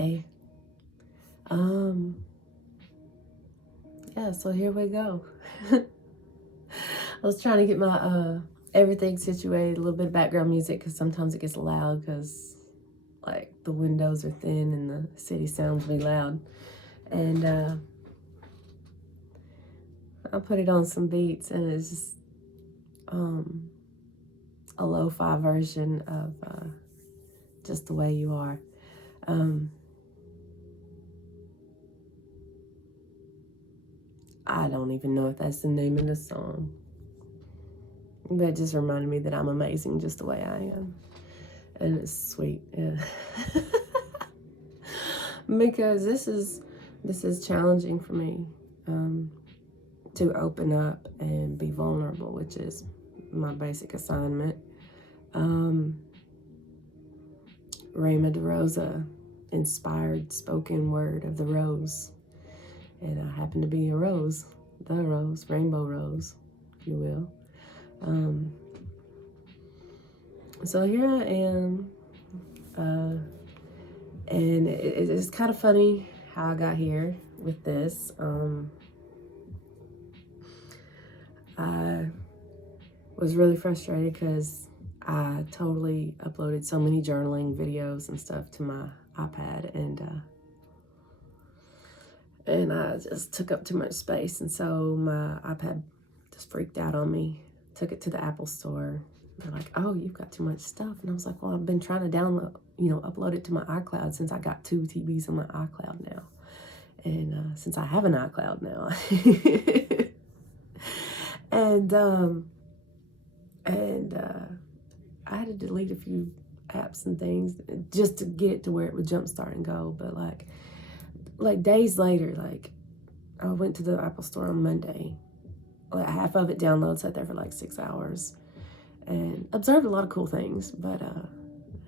Hey. Yeah, so here we go. I was trying to get my everything situated, a little bit of background music, because sometimes it gets loud because like the windows are thin and the city sounds really loud. And I put it on some beats, and it's just a lo-fi version of Just the Way You Are. I don't even know if that's the name of the song, but it just reminded me that I'm amazing just the way I am, and it's sweet. Yeah. Because this is challenging for me, to open up and be vulnerable, which is my basic assignment. Rayma DeRosa inspired spoken word of the rose, and I happen to be a rose, the rose, rainbow rose, if you will. So here I am, and it's kind of funny how I got here with this. I was really frustrated because I totally uploaded so many journaling videos and stuff to my iPad, and I just took up too much space, and so my iPad just freaked out on me. Took it to the Apple store. They're like, "Oh, you've got too much stuff," and I was like, "Well, I've been trying to download, upload it to my iCloud since I got 2 TBs on my iCloud now, and since I have an iCloud now." and I had to delete a few apps and things just to get it to where it would jumpstart and go. But like days later, like I went to the Apple store on Monday. Like half of it downloaded, sat there for like 6 hours, and observed a lot of cool things. But I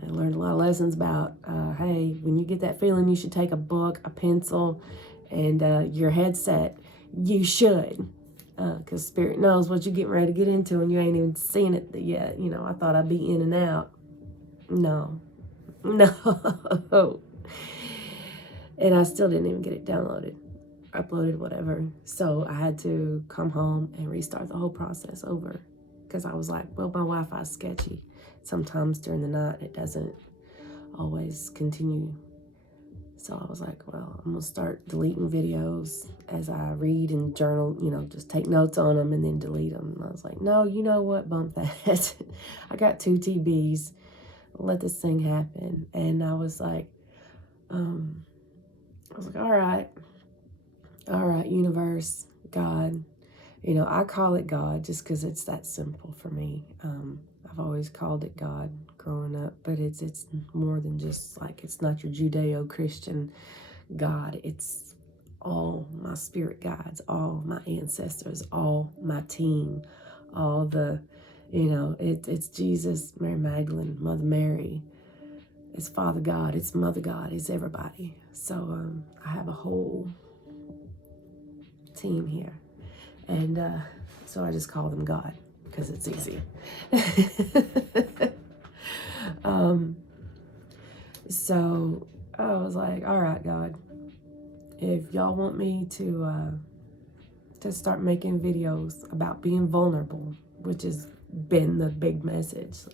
learned a lot of lessons about, hey, when you get that feeling, you should take a book, a pencil, and your headset. You should. Because Spirit knows what you're getting ready to get into and you ain't even seen it yet. I thought I'd be in and out. No. And I still didn't even get it downloaded, uploaded, whatever. So I had to come home and restart the whole process over, because I was like, well, my Wi-Fi's sketchy. Sometimes during the night, it doesn't always continue. So I was like, well, I'm gonna start deleting videos as I read and journal, just take notes on them and then delete them. And I was like, no, you know what, bump that. I got 2 TBs, let this thing happen. And I was like, all right, universe, God, I call it God just because it's that simple for me. I've always called it God growing up, but it's more than just like, it's not your Judeo-Christian God. It's all my spirit guides, all my ancestors, all my team, all the, it's Jesus, Mary Magdalene, Mother Mary, it's Father God, it's Mother God, it's everybody. So I have a whole team here, and so I just call them God because it's easy. So I was like, all right, God, if y'all want me to start making videos about being vulnerable, which has been the big message,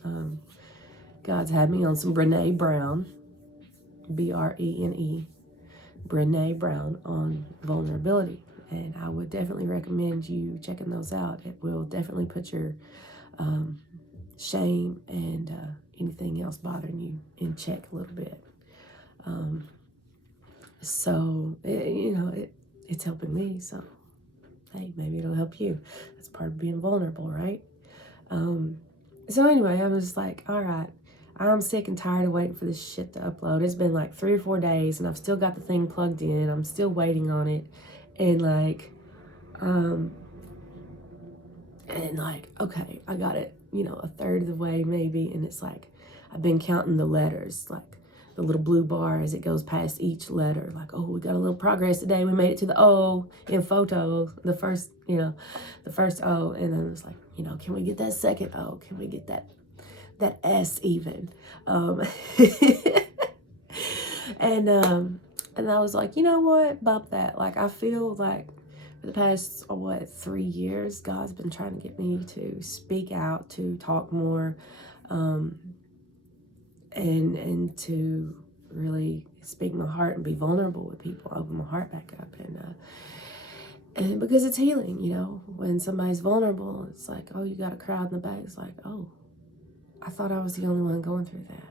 God's had me on some Brene Brown, Brene, Brene Brown, on vulnerability. And I would definitely recommend you checking those out. It will definitely put your shame and anything else bothering you in check a little bit. So, it's helping me. So, hey, maybe it'll help you. That's part of being vulnerable, right? So anyway, I was like, all right, I'm sick and tired of waiting for this shit to upload. It's been like 3 or 4 days and I've still got the thing plugged in. I'm still waiting on it. And okay, I got it, a third of the way maybe. And it's like, I've been counting the letters, like the little blue bar as it goes past each letter. Like, oh, we got a little progress today. We made it to the O in photo, the first O. And then it's like, can we get that second O? Can we get that S even? And I was like, you know what? Bump that. Like, I feel like for the past, 3 years, God's been trying to get me to speak out, to talk more, and to really speak my heart and be vulnerable with people, open my heart back up. And because it's healing, when somebody's vulnerable, it's like, oh, you got a crowd in the back. It's like, oh, I thought I was the only one going through that.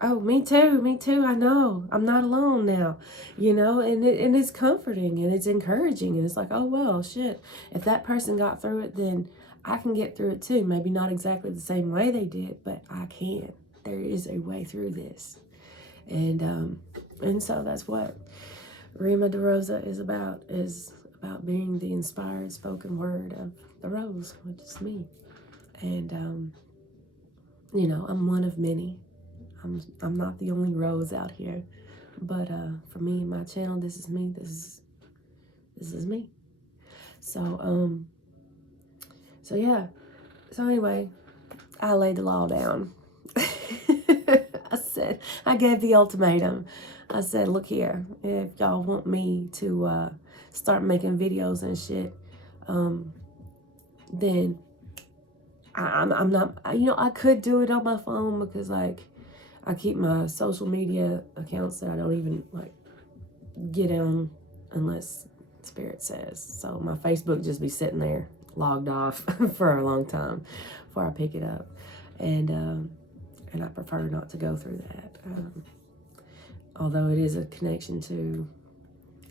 Oh, me too. I know. I'm not alone now, and it's comforting and it's encouraging. And it's like, oh, well, shit. If that person got through it, then I can get through it too. Maybe not exactly the same way they did, but I can. There is a way through this. And so that's what Rima DeRosa is about being the inspired spoken word of the rose, which is me. And, I'm one of many. I'm not the only rose out here, but for me, my channel, this is me. This is me. So yeah. So anyway, I laid the law down. I gave the ultimatum. I said, look here, if y'all want me to start making videos and shit, then I'm not, I could do it on my phone because, like, I keep my social media accounts that I don't even, like, get on unless Spirit says. So my Facebook just be sitting there logged off for a long time before I pick it up. And I prefer not to go through that. Although it is a connection to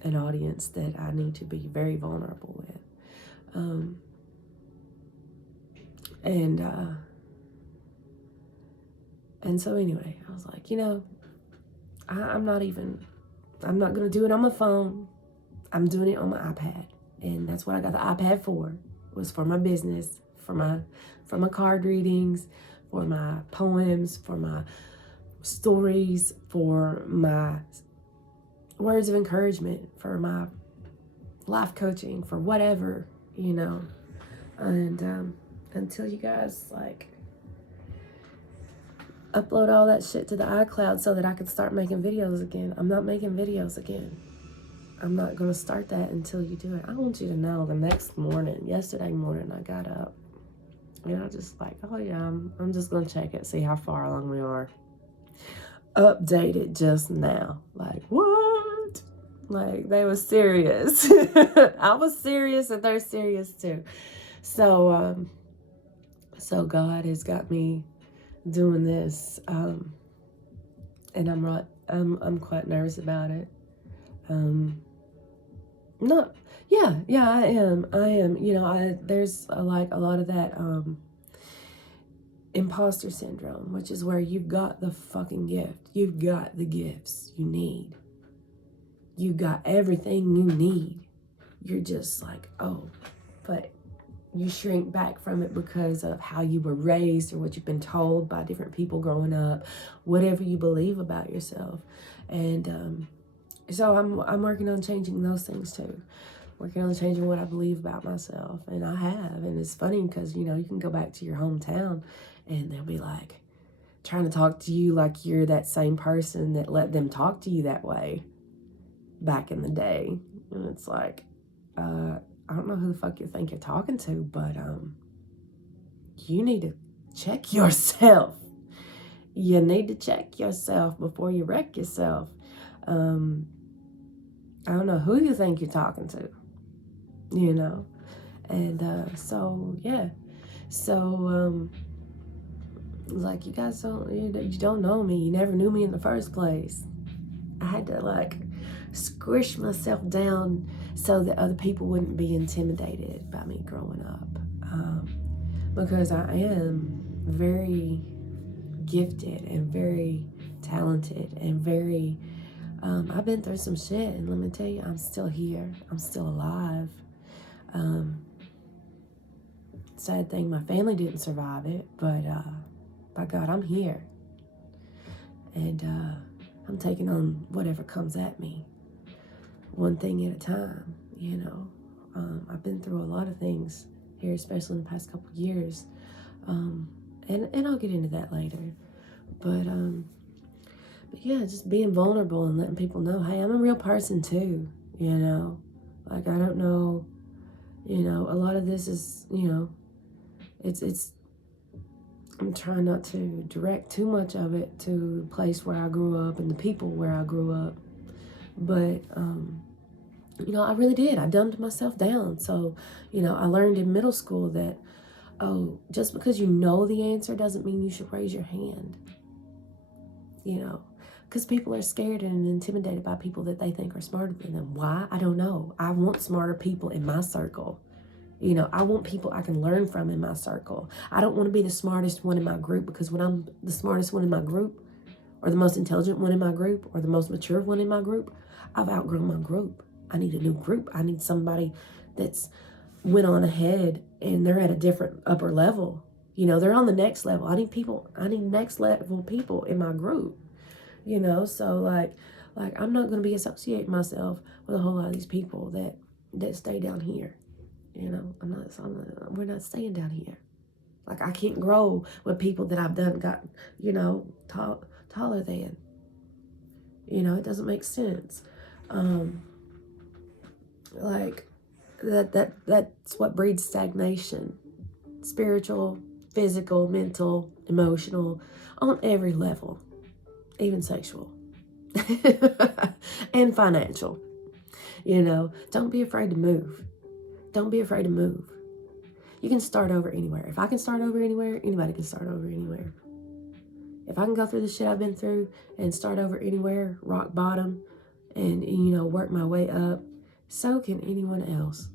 an audience that I need to be very vulnerable with. And so anyway, I was like, I'm not going to do it on my phone. I'm doing it on my iPad. And that's what I got the iPad for, was for my business, for my card readings, for my poems, for my stories, for my words of encouragement, for my life coaching, for whatever, and until you guys, like, upload all that shit to the iCloud so that I can start making videos again. I'm not making videos again. I'm not going to start that until you do it. I want you to know yesterday morning, I got up and I just like, oh yeah, I'm just going to check it, see how far along we are. Updated just now. Like, what? Like, they were serious. I was serious and they're serious too. So God has got me doing this, and I'm quite nervous about it. I am. There's a lot of that imposter syndrome, which is where you've got the fucking gift. You've got the gifts you need. You've got everything you need. You're just like, oh, but you shrink back from it because of how you were raised or what you've been told by different people growing up, whatever you believe about yourself. And so I'm working on changing those things too. Working on changing what I believe about myself. And I have. And it's funny because, you can go back to your hometown and they'll be like trying to talk to you like you're that same person that let them talk to you that way back in the day. And it's like, I don't know who the fuck you think you're talking to, but you need to check yourself. You need to check yourself before you wreck yourself. I don't know who you think you're talking to, And so, yeah. So, like, you guys you don't know me. You never knew me in the first place. I had to, like, squish myself down so that other people wouldn't be intimidated by me growing up. Because I am very gifted and very talented and very, I've been through some shit, and let me tell you, I'm still here. I'm still alive. Sad thing, my family didn't survive it, but by God, I'm here. And I'm taking on whatever comes at me, one thing at a time, I've been through a lot of things here, especially in the past couple of years. And I'll get into that later. But yeah, just being vulnerable and letting people know, hey, I'm a real person too, you know. Like, I don't know, you know, a lot of this is, you know, it's I'm trying not to direct too much of it to the place where I grew up and the people where I grew up. But, you know, I really did. I dumbed myself down. So, you know, I learned in middle school that, oh, just because you know the answer doesn't mean you should raise your hand, you know, because people are scared and intimidated by people that they think are smarter than them. Why? I don't know. I want smarter people in my circle. You know, I want people I can learn from in my circle. I don't want to be the smartest one in my group, because when I'm the smartest one in my group, or the most intelligent one in my group, or the most mature one in my group, I've outgrown my group. I need a new group. I need somebody that's went on ahead and they're at a different upper level. You know, they're on the next level. I need next level people in my group. You know, so like I'm not going to be associating myself with a whole lot of these people that stay down here. You know, we're not staying down here. Like, I can't grow with people that I've got, you know, taller than. You know, it doesn't make sense. Like, that's what breeds stagnation. Spiritual, physical, mental, emotional, on every level, even sexual. And financial. You know, don't be afraid to move. Don't be afraid to move. You can start over anywhere. If I can start over anywhere, anybody can start over anywhere. If I can go through the shit I've been through and start over anywhere, rock bottom, and, you know, work my way up, so can anyone else.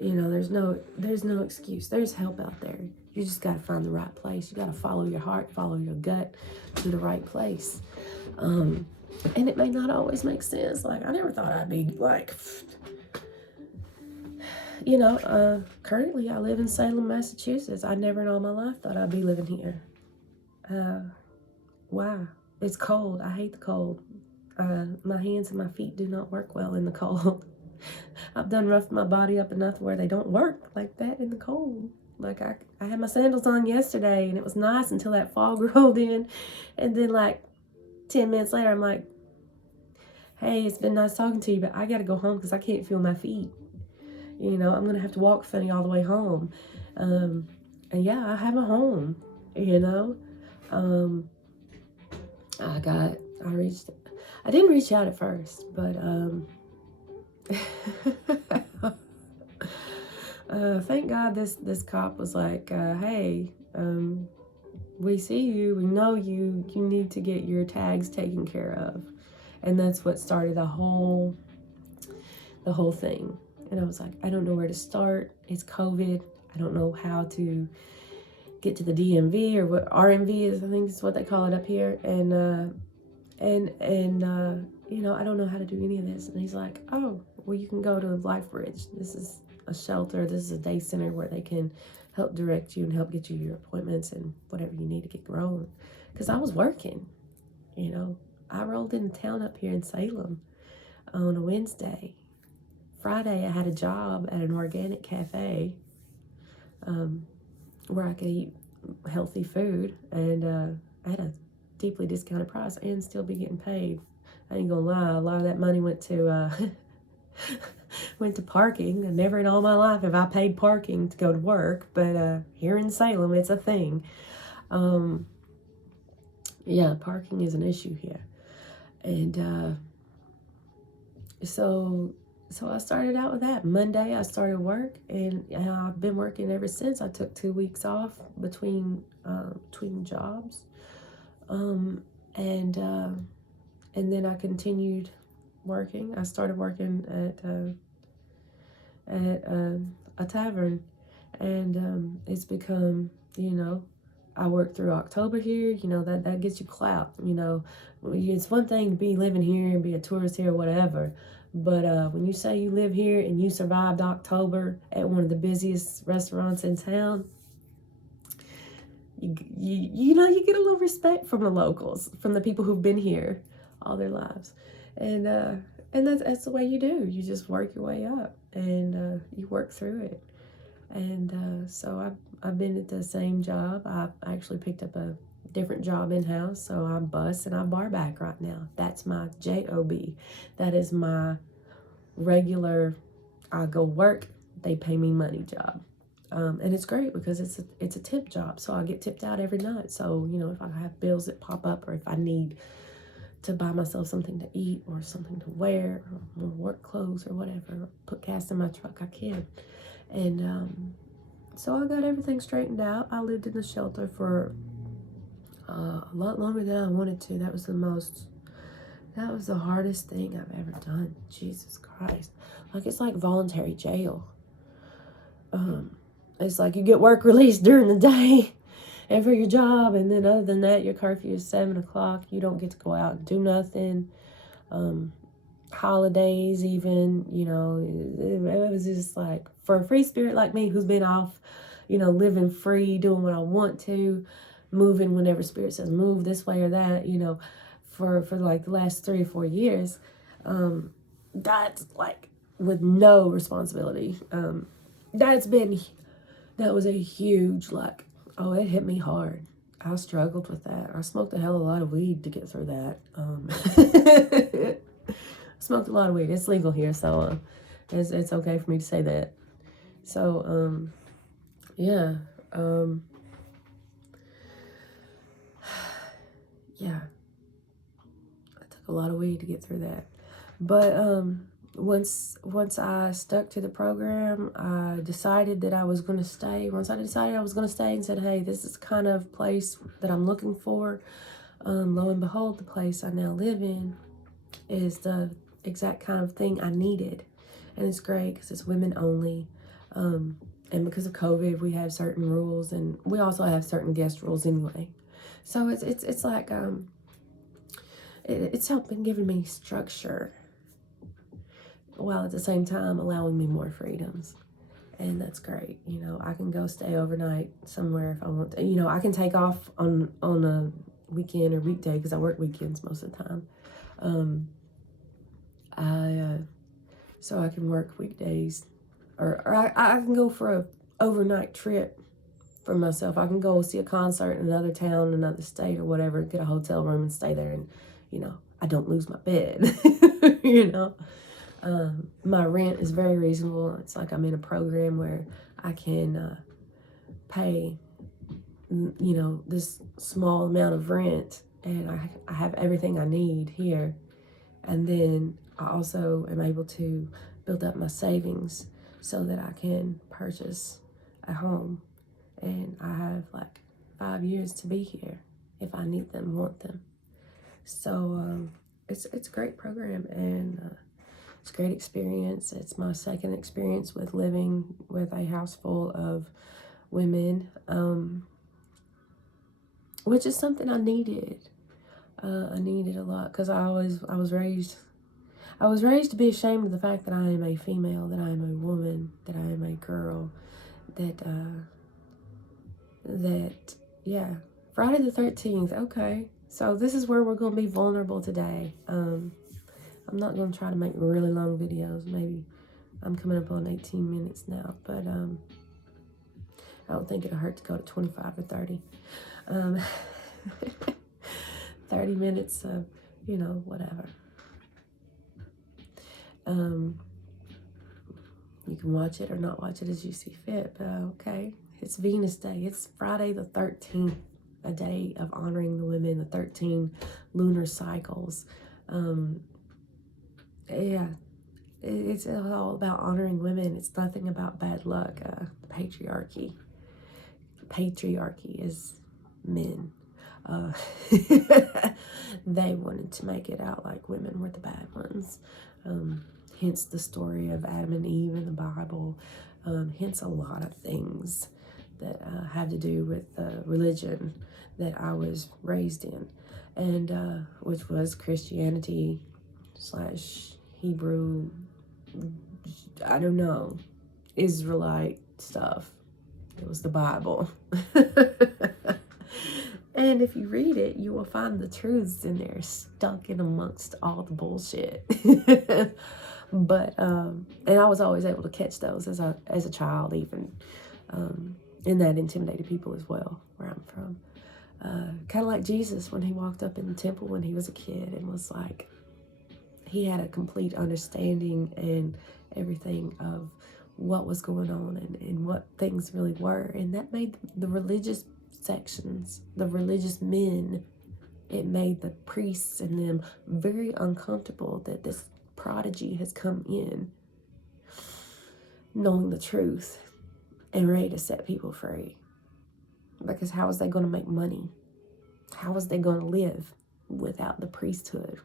You know, there's no excuse. There's help out there. You just got to find the right place. You got to follow your heart, follow your gut to the right place. And it may not always make sense. Like, I never thought I'd be like, you know, currently I live in Salem, Massachusetts. I never in all my life thought I'd be living here. Why? It's cold. I hate the cold. My hands and my feet do not work well in the cold. I've done roughed my body up enough where they don't work like that in the cold. Like, I had my sandals on yesterday and it was nice until that fog rolled in. And then like 10 minutes later, I'm like, hey, it's been nice talking to you, but I got to go home because I can't feel my feet. You know, I'm going to have to walk funny all the way home. And yeah, I have a home, you know. I didn't reach out at first, but thank God this cop was like, hey, we see you, we know you need to get your tags taken care of. And that's what started the whole thing. And I was like, I don't know where to start. It's COVID. I don't know how to get to the DMV, or what RMV is, I think is what they call it up here. And you know, I don't know how to do any of this. And he's like, oh, well, you can go to LifeBridge. This is a shelter. This is a day center where they can help direct you and help get you your appointments and whatever you need to get going. Because I was working, you know. I rolled into town up here in Salem on a Wednesday. Friday, I had a job at an organic cafe where I could eat healthy food, and I had a deeply discounted price and still be getting paid. I ain't gonna lie, a lot of that money went to went to parking. And never in all my life have I paid parking to go to work, but here in Salem, it's a thing. Yeah, parking is an issue here. And so I started out with that. Monday, I started work, and I've been working ever since. I took 2 weeks off between jobs, and then I continued working. I started working at a tavern, and it's become, you know, I worked through October here. You know, that gets you clout. You know, it's one thing to be living here and be a tourist here or whatever, but when you say you live here and you survived October at one of the busiest restaurants in town, you know, you get a little respect from the locals, from the people who've been here all their lives. And that's the way you do. You just work your way up, and you work through it. And so I've been at the same job. I actually picked up a different job in-house. So I bus and I bar back right now. That's my job. That is my regular, I go work, they pay me money job. And it's great because it's a tip job, so I get tipped out every night. So, you know, if I have bills that pop up, or if I need to buy myself something to eat or something to wear, or work clothes or whatever, put gas in my truck, I can. And so I got everything straightened out. I lived in the shelter for a lot longer than I wanted to. That was the hardest thing I've ever done. Jesus Christ. Like, it's like voluntary jail. It's like you get work release during the day and for your job, and then other than that, your curfew is 7 o'clock. You don't get to go out and do nothing. Holidays even, you know, it was just like, for a free spirit like me who's been off, you know, living free, doing what I want to, moving whenever spirit says move this way or that, you know, for like the last 3 or 4 years, that's like with no responsibility. That was a huge, like, oh, it hit me hard. I struggled with that. I smoked a hell of a lot of weed to get through that. Smoked a lot of weed. It's legal here, so it's okay for me to say that. So, yeah. Yeah. I took a lot of weed to get through that. But once I stuck to the program, I decided that I was going to stay. Once I decided I was going to stay and said, hey, this is the kind of place that I'm looking for, lo and behold, the place I now live in is the exact kind of thing I needed. And it's great because it's women only. And because of COVID, we have certain rules, and we also have certain guest rules anyway. So it's like, it's helping giving me structure, while at the same time allowing me more freedoms. And that's great. You know, I can go stay overnight somewhere if I want to. You know, I can take off on a weekend or weekday because I work weekends most of the time. So I can work weekdays, or I can go for a overnight trip for myself. I can go see a concert in another town, another state or whatever, get a hotel room and stay there, and, you know, I don't lose my bed. You know, my rent is very reasonable. It's like I'm in a program where I can pay, you know, this small amount of rent, and I have everything I need here. And then I also am able to build up my savings so that I can purchase a home. And I have like 5 years to be here if I need them, want them. So it's a great program, and it's a great experience. It's my second experience with living with a house full of women, which is something I needed. I needed a lot because I was raised to be ashamed of the fact that I am a female, that I am a woman, that I am a girl, yeah. Friday the 13th, okay. So this is where we're going to be vulnerable today. I'm not going to try to make really long videos. Maybe I'm coming up on 18 minutes now, but I don't think it'll hurt to go to 25 or 30. 30 minutes of, you know, whatever. You can watch it or not watch it as you see fit, but okay. It's Venus Day. It's Friday the 13th, a day of honoring the women, the 13 lunar cycles. Yeah, it's all about honoring women. It's nothing about bad luck. Patriarchy. Patriarchy is men. They wanted to make it out like women were the bad ones. Hence the story of Adam and Eve in the Bible. Hence a lot of things that have to do with the religion that I was raised in, and which was Christianity / Hebrew, I don't know, Israelite stuff. It was the Bible. And if you read it, you will find the truths in there stuck in amongst all the bullshit. But and I was always able to catch those as a child, even, and that intimidated people as well where I'm from. Kind of like Jesus when he walked up in the temple when he was a kid and was like, he had a complete understanding and everything of what was going on and what things really were. And that made the religious sections, the religious men, it made the priests and them very uncomfortable that this prodigy has come in knowing the truth and ready to set people free. Because how was they going to make money? How was they going to live without the priesthood,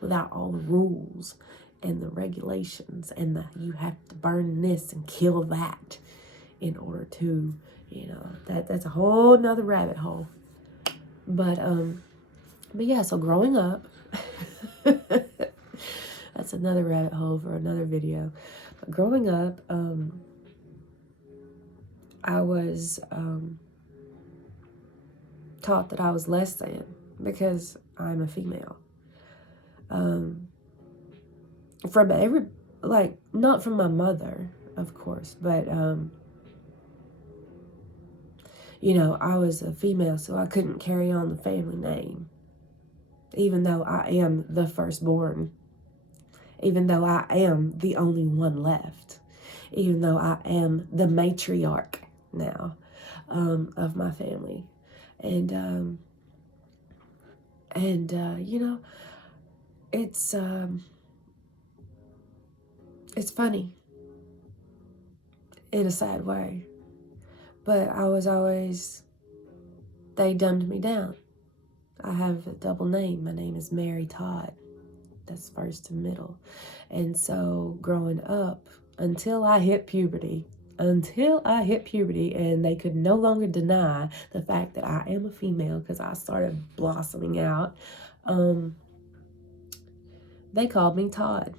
without all the rules and the regulations and the you have to burn this and kill that in order to, that's a whole nother rabbit hole. But yeah, so growing up, that's another rabbit hole for another video. But growing up, I was taught that I was less than because I'm a female. From every, like, not from my mother, of course, but, I was a female, so I couldn't carry on the family name. Even though I am the firstborn. Even though I am the only one left. Even though I am the matriarch now of my family. And it's funny in a sad way, but they dumbed me down. I have a double name. My name is Mary Todd. That's first and middle. And so growing up, until I hit puberty, and they could no longer deny the fact that I am a female because I started blossoming out, they called me Todd.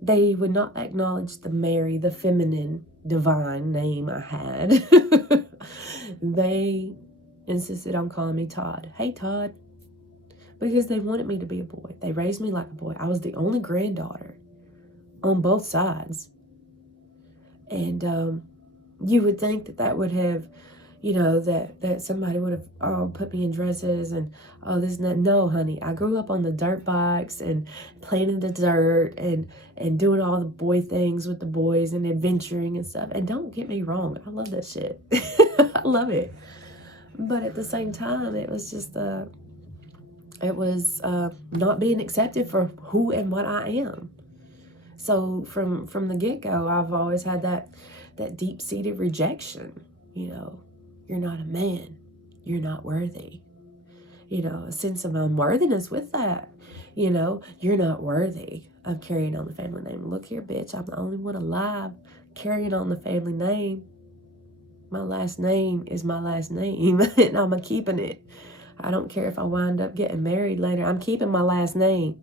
They would not acknowledge the Mary, the feminine, divine name I had. They insisted on calling me Todd. Hey, Todd. Because they wanted me to be a boy. They raised me like a boy. I was the only granddaughter on both sides. And you would think that would have, that somebody would have put me in dresses and this and that. No, honey. I grew up on the dirt bikes and playing in the dirt and doing all the boy things with the boys and adventuring and stuff. And don't get me wrong. I love that shit. I love it. But at the same time, it was just not being accepted for who and what I am. So from the get-go, I've always had that deep-seated rejection. You're not a man. You're not worthy. A sense of unworthiness with that. You're not worthy of carrying on the family name. Look here, bitch, I'm the only one alive carrying on the family name. My last name is my last name, and I'm keeping it. I don't care if I wind up getting married later. I'm keeping my last name.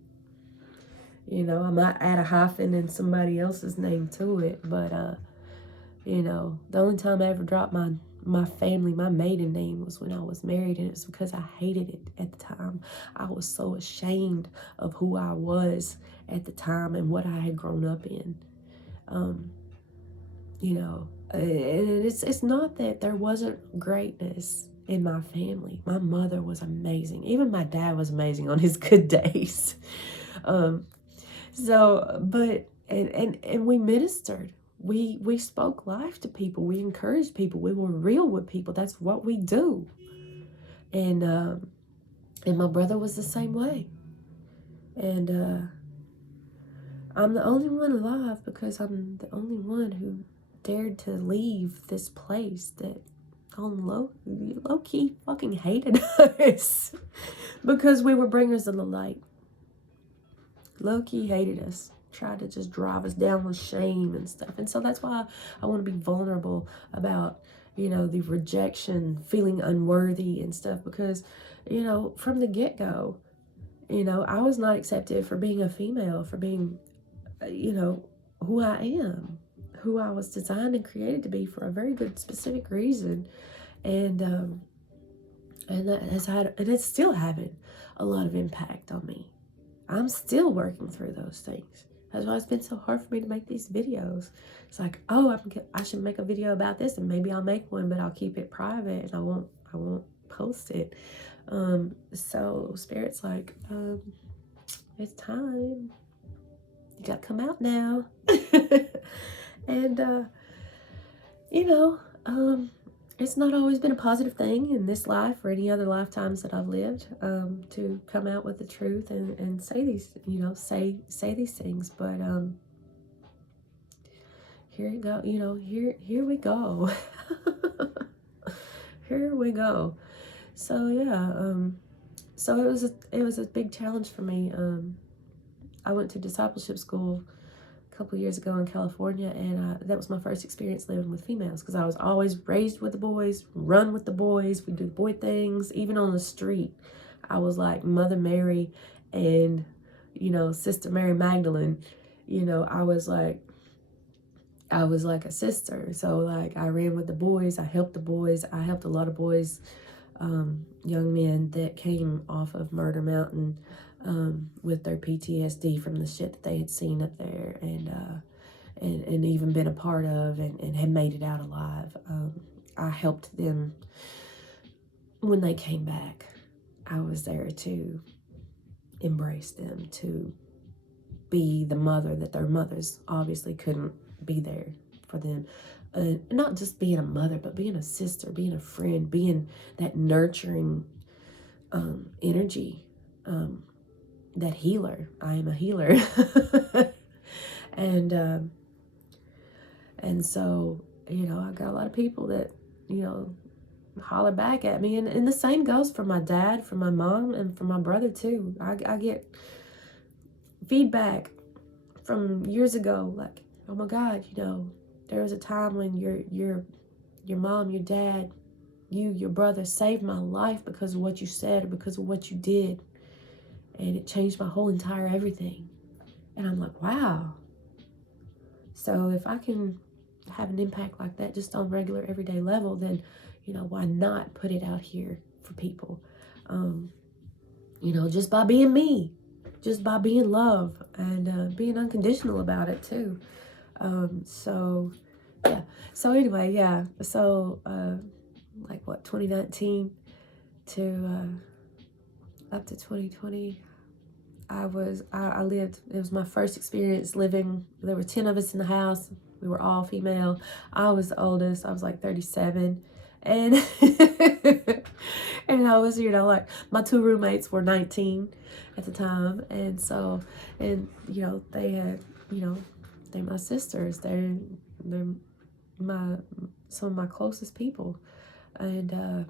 I might add a hyphen and somebody else's name to it, but the only time I ever dropped my maiden name was when I was married, and it's because I hated it at the time. I was so ashamed of who I was at the time and what I had grown up in. And it's not that there wasn't greatness in my family. My mother was amazing. Even my dad was amazing on his good days. And we ministered. We spoke life to people. We encouraged people. We were real with people. That's what we do. And my brother was the same way. And I'm the only one alive because I'm the only one who dared to leave this place that on low-key fucking hated us because we were bringers of the light. Low-key hated us. Tried to just drive us down with shame and stuff. And so that's why I want to be vulnerable about, the rejection, feeling unworthy and stuff. Because, from the get-go, I was not accepted for being a female, for being, who I am, who I was designed and created to be for a very good specific reason. And that has had, and it's still having a lot of impact on me. I'm still working through those things. That's why it's been so hard for me to make these videos. It's like, I should make a video about this, and maybe I'll make one, but I'll keep it private, and post it. So Spirit's like, it's time. You got to come out now. And, you know, it's not always been a positive thing in this life or any other lifetimes that I've lived, to come out with the truth and say these, say these things. But here you go, here we go. Here we go. So yeah, so it was a big challenge for me. I went to discipleship school a couple years ago in California, and that was my first experience living with females, because I was always raised with the boys, run with the boys, we do the boy things. Even on the street, I was like Mother Mary and, Sister Mary Magdalene. I was like a sister. So like I ran with the boys, I helped the boys, I helped a lot of boys, young men that came off of Murder Mountain, with their PTSD from the shit that they had seen up there, and even been a part of, and had made it out alive. I helped them when they came back. I was there to embrace them, to be the mother that their mothers obviously couldn't be there for them. Not just being a mother, but being a sister, being a friend, being that nurturing energy, that healer. I am a healer. And so, I got a lot of people that, holler back at me. And the same goes for my dad, for my mom, and for my brother too. I get feedback from years ago, like, oh my God, there was a time when your mom, your dad, your brother saved my life because of what you said or because of what you did. And it changed my whole entire everything. And I'm like, wow. So if I can have an impact like that just on regular everyday level, then, why not put it out here for people? Just by being me, just by being love, and being unconditional about it too. So yeah. So anyway, yeah. So 2019 to up to 2020, I lived, it was my first experience living. There were 10 of us in the house. We were all female. I was the oldest. I was like 37. And and I was, like, my two roommates were 19 at the time. And so, and, they had, they're my sisters. They're some of my closest people. And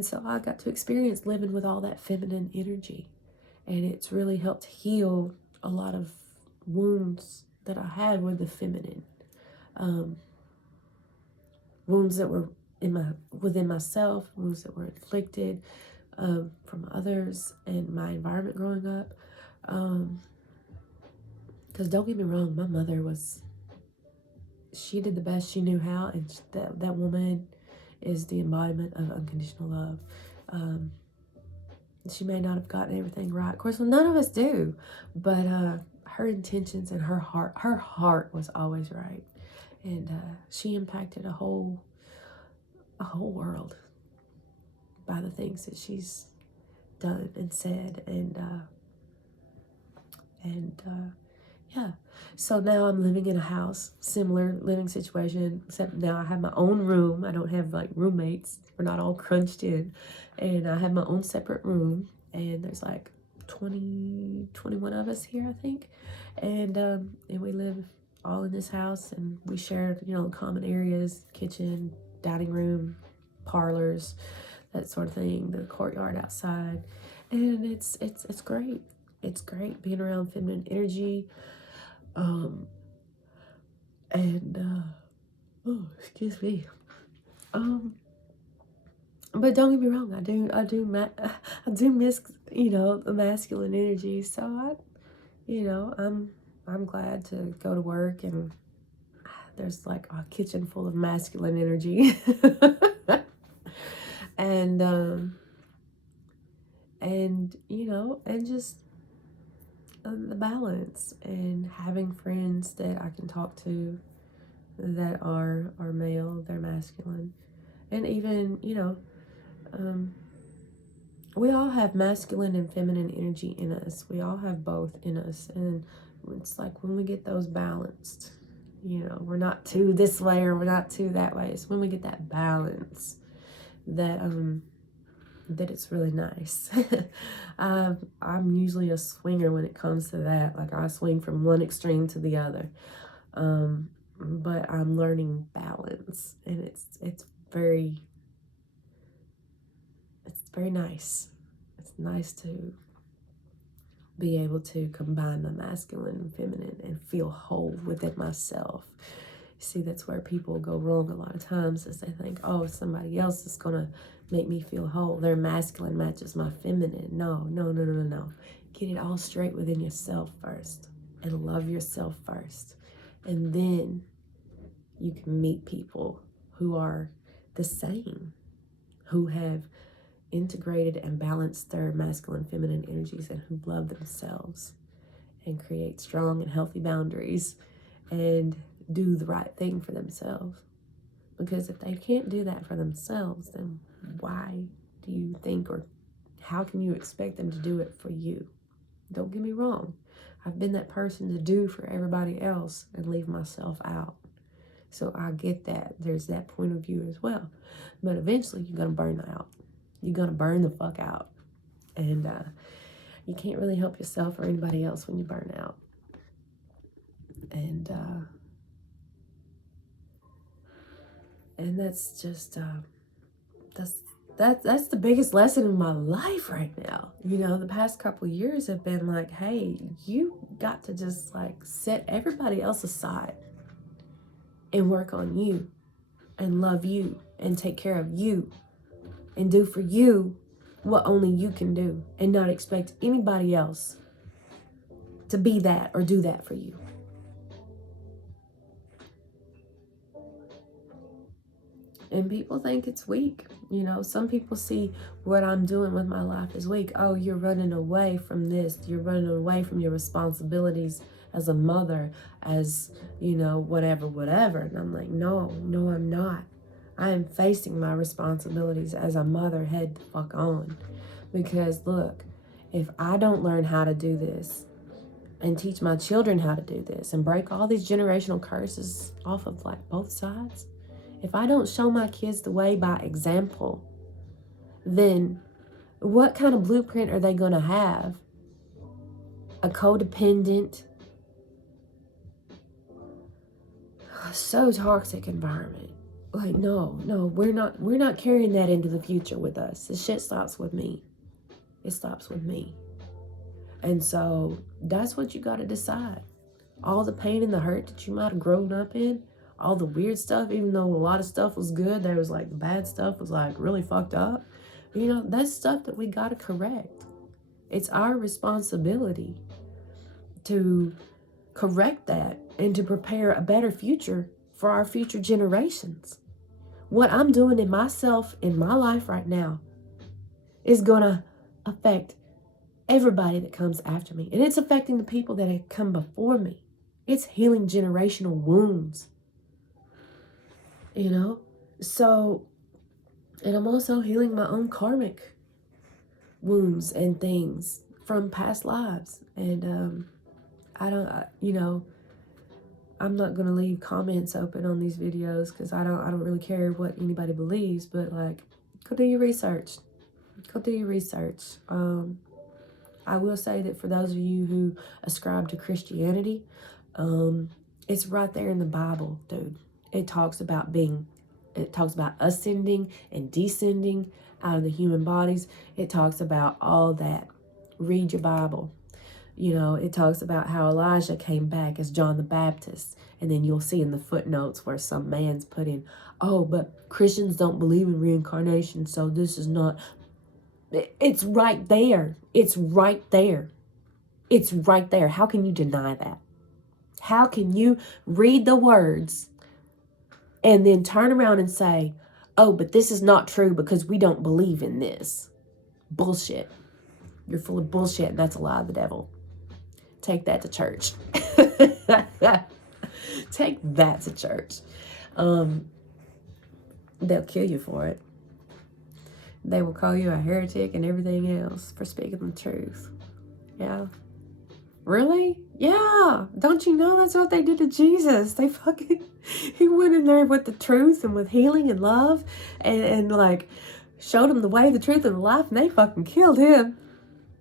so I got to experience living with all that feminine energy. And it's really helped heal a lot of wounds that I had with the feminine. Wounds that were within myself, wounds that were inflicted from others and my environment growing up. Because don't get me wrong, my mother she did the best she knew how, and that woman is the embodiment of unconditional love. She may not have gotten everything right. Of course, none of us do, but her intentions and her heart was always right. And she impacted a whole world by the things that she's done and said. And yeah. So now I'm living in a house, similar living situation, except now I have my own room. I don't have like roommates. We're not all crunched in. And I have my own separate room. And there's like 21 of us here, I think. And we live all in this house, and we share, common areas, kitchen, dining room, parlors, that sort of thing, the courtyard outside. And it's great. It's great being around feminine energy. Excuse me. But don't get me wrong, I do miss, the masculine energy. So I'm glad to go to work, and there's like a kitchen full of masculine energy. and just the balance, and having friends that I can talk to that are male, they're masculine, And even, we all have masculine and feminine energy in us. We all have both in us. And it's like when we get those balanced, we're not too this way or we're not too that way. It's when we get that balance that it's really nice. I'm usually a swinger when it comes to that. Like I swing from one extreme to the other. But I'm learning balance, and it's very nice. It's nice to be able to combine the masculine and feminine and feel whole within myself. See, that's where people go wrong a lot of times, is they think, oh, somebody else is gonna make me feel whole. Their masculine matches my feminine. No. Get it all straight within yourself first, and love yourself first. And then you can meet people who are the same, who have integrated and balanced their masculine, feminine energies, and who love themselves and create strong and healthy boundaries and do the right thing for themselves. Because if they can't do that for themselves, then why do you think, or how can you expect them to do it for you? Don't get me wrong. I've been that person to do for everybody else and leave myself out. So I get that. There's that point of view as well. But eventually you're going to burn out. You're going to burn the fuck out. And you can't really help yourself or anybody else when you burn out. And that's just, that's the biggest lesson in my life right now. The past couple of years have been like, hey, you got to just like set everybody else aside and work on you and love you and take care of you and do for you what only you can do, and not expect anybody else to be that or do that for you. And people think it's weak. Some people see what I'm doing with my life as weak. Oh, you're running away from this. You're running away from your responsibilities as a mother, as, whatever. And I'm like, no, I'm not. I am facing my responsibilities as a mother head the fuck on. Because look, if I don't learn how to do this and teach my children how to do this and break all these generational curses off of like both sides, if I don't show my kids the way by example, then what kind of blueprint are they going to have? A codependent, so toxic environment. Like, no, we're not carrying that into the future with us. The shit stops with me. It stops with me. And so that's what you got to decide. All the pain and the hurt that you might have grown up in, all the weird stuff, even though a lot of stuff was good, there was like the bad stuff was like really fucked up. That's stuff that we got to correct. It's our responsibility to correct that and to prepare a better future for our future generations. What I'm doing in myself, in my life right now, is going to affect everybody that comes after me. And it's affecting the people that have come before me. It's healing generational wounds. So, and I'm also healing my own karmic wounds and things from past lives. And I'm not going to leave comments open on these videos because I don't really care what anybody believes, but like, go do your research. I will say that for those of you who ascribe to Christianity, it's right there in the Bible, dude. It talks about ascending and descending out of the human bodies. It talks about all that. Read your Bible. It talks about how Elijah came back as John the Baptist. And then you'll see in the footnotes where some man's put in, oh, but Christians don't believe in reincarnation, so this is not. It's right there. It's right there. It's right there. How can you deny that? How can you read the words and then turn around and say, oh, but this is not true because we don't believe in this? Bullshit. You're full of bullshit, and that's a lie of the devil. Take that to church. Take that to church. they'll kill you for it. They will call you a heretic and everything else for speaking the truth. Yeah. Really? Yeah. Don't you know that's what they did to Jesus? He went in there with the truth and with healing and love and like showed him the way, the truth, and the life, and they fucking killed him.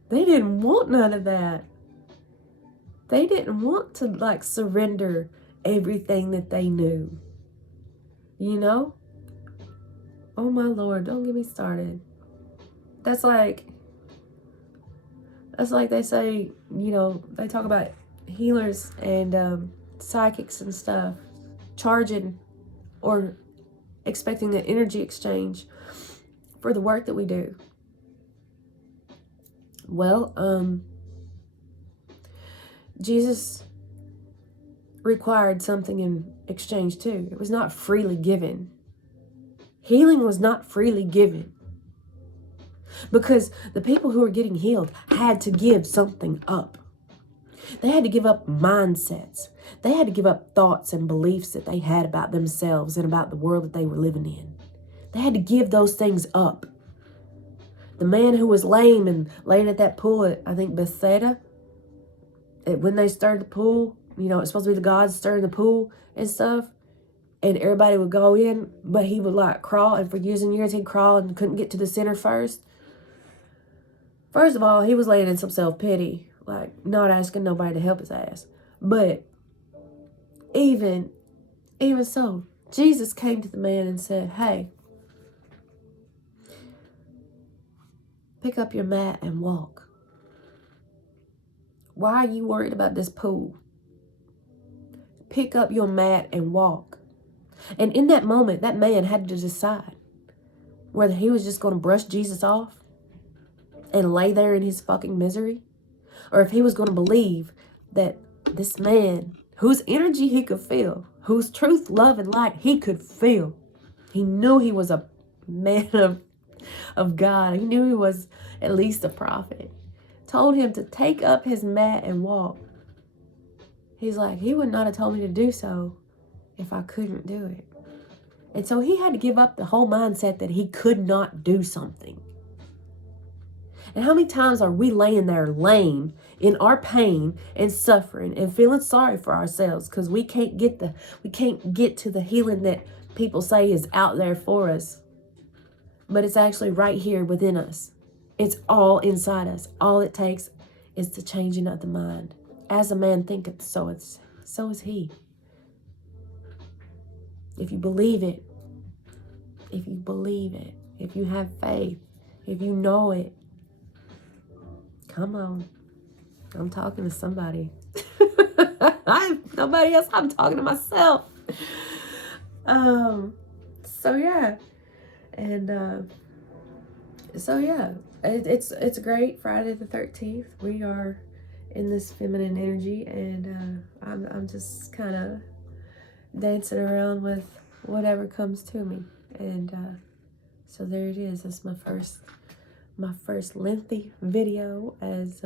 They didn't want none of that. They didn't want to like surrender everything that they knew. You know? Oh my Lord, don't get me started. That's like they say, you know, they talk about healers and psychics and stuff charging or expecting an energy exchange for the work that we do. Well, Jesus required something in exchange too. It was not freely given. Healing was not freely given. Because the people who were getting healed had to give something up. They had to give up mindsets. They had to give up thoughts and beliefs that they had about themselves and about the world that they were living in. They had to give those things up. The man who was lame and laying at that pool at, I think, Bethesda, when they stirred the pool, you know, it's supposed to be the gods stirring the pool and stuff, and everybody would go in, but he would like crawl, and for years and years he'd crawl and couldn't get to the center first. First of all, he was laying in some self-pity, like not asking nobody to help his ass. But even so, Jesus came to the man and said, hey, pick up your mat and walk. Why are you worried about this pool? Pick up your mat and walk. And in that moment, that man had to decide whether he was just going to brush Jesus off and lay there in his fucking misery, or if he was going to believe that this man, whose energy he could feel, whose truth, love, and light he could feel, he knew he was a man of God. He knew he was at least a prophet. Told him to take up his mat and walk. He's like, he would not have told me to do so if I couldn't do it. And so he had to give up the whole mindset that he could not do something. And how many times are we laying there lame in our pain and suffering and feeling sorry for ourselves because we can't get to the healing that people say is out there for us. But it's actually right here within us. It's all inside us. All it takes is the changing of the mind. As a man thinketh, so is he. If you believe it, if you have faith, if you know it, come on. I'm talking to somebody. Nobody else. I'm talking to myself. So yeah. And so yeah. It's great. Friday the 13th. We are in this feminine energy, and I'm just kind of dancing around with whatever comes to me. And so there it is. That's my first lengthy video as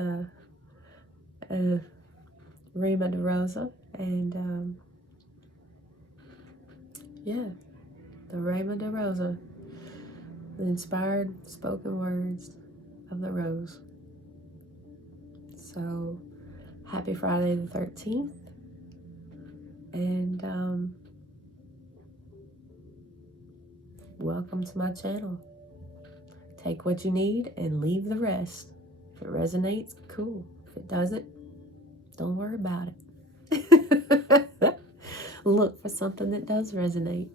Rima DeRosa, and yeah, the Rima DeRosa, the inspired spoken words of the rose. So happy Friday the 13th, and welcome to my channel. Take what you need and leave the rest. If it resonates, cool. If it doesn't, don't worry about it. Look for something that does resonate.